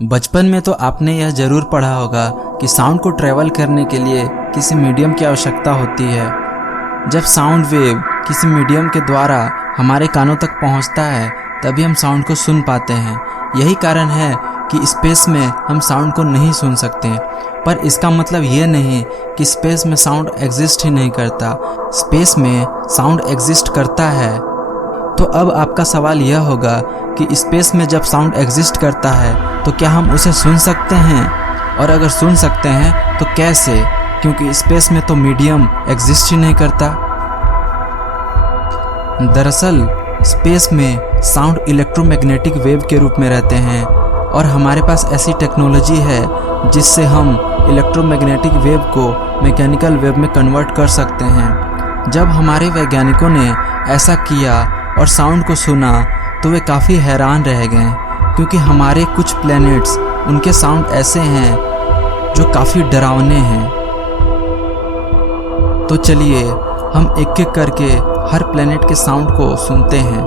बचपन में तो आपने यह जरूर पढ़ा होगा कि साउंड को ट्रेवल करने के लिए किसी मीडियम की आवश्यकता होती है। जब साउंड वेव किसी मीडियम के द्वारा हमारे कानों तक पहुंचता है तभी हम साउंड को सुन पाते हैं। यही कारण है कि स्पेस में हम साउंड को नहीं सुन सकते, पर इसका मतलब ये नहीं कि स्पेस में साउंड एग्जिस्ट ही नहीं करता। स्पेस में साउंड एग्जिस्ट करता है। तो अब आपका सवाल यह होगा कि स्पेस में जब साउंड एग्जिस्ट करता है तो क्या हम उसे सुन सकते हैं, और अगर सुन सकते हैं तो कैसे, क्योंकि स्पेस में तो मीडियम एग्जिस्ट ही नहीं करता। दरअसल स्पेस में साउंड इलेक्ट्रोमैग्नेटिक वेव के रूप में रहते हैं और हमारे पास ऐसी टेक्नोलॉजी है जिससे हम इलेक्ट्रोमैग्नेटिक वेव को मैकेनिकल वेव में कन्वर्ट कर सकते हैं। जब हमारे वैज्ञानिकों ने ऐसा किया और साउंड को सुना तो वे काफ़ी हैरान रह गए, क्योंकि हमारे कुछ प्लैनेट्स उनके साउंड ऐसे हैं जो काफ़ी डरावने हैं। तो चलिए हम एक एक करके हर प्लैनेट के साउंड को सुनते हैं।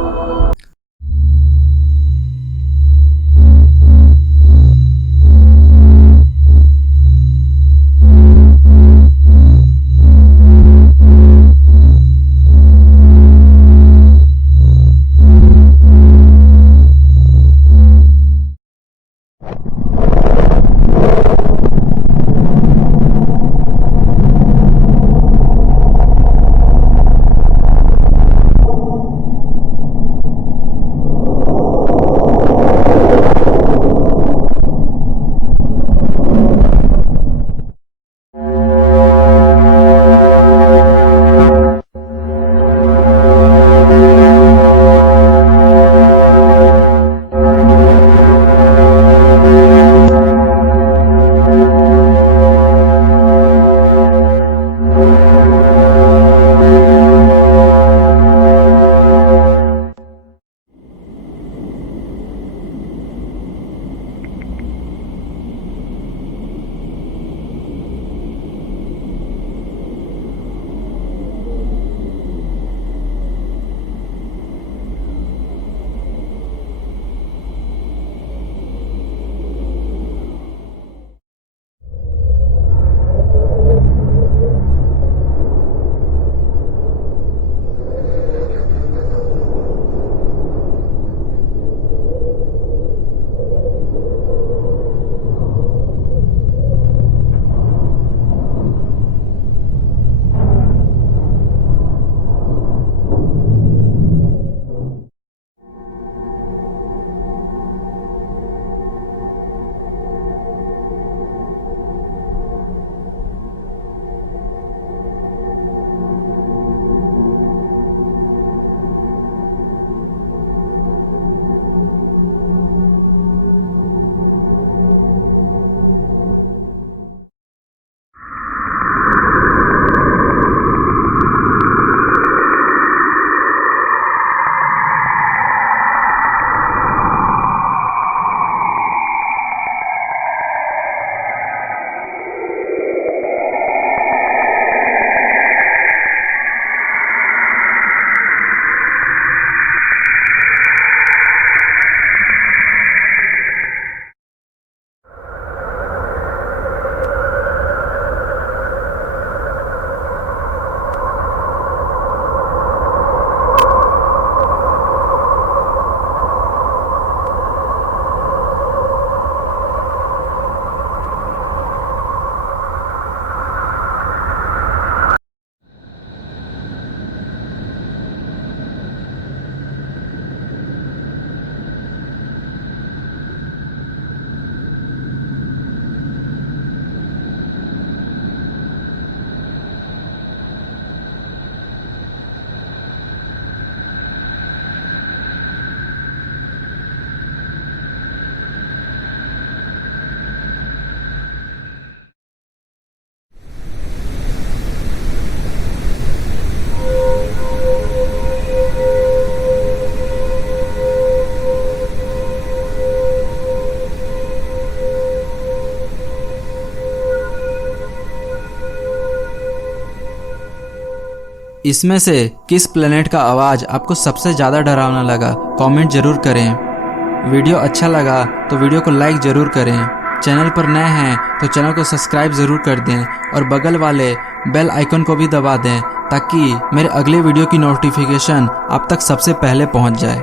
इसमें से किस प्लेनेट का आवाज़ आपको सबसे ज़्यादा डरावना लगा, कमेंट जरूर करें। वीडियो अच्छा लगा तो वीडियो को लाइक ज़रूर करें। चैनल पर नए हैं तो चैनल को सब्सक्राइब ज़रूर कर दें और बगल वाले बेल आइकन को भी दबा दें ताकि मेरे अगले वीडियो की नोटिफिकेशन आप तक सबसे पहले पहुंच जाए।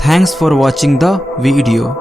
Thanks for watching the video.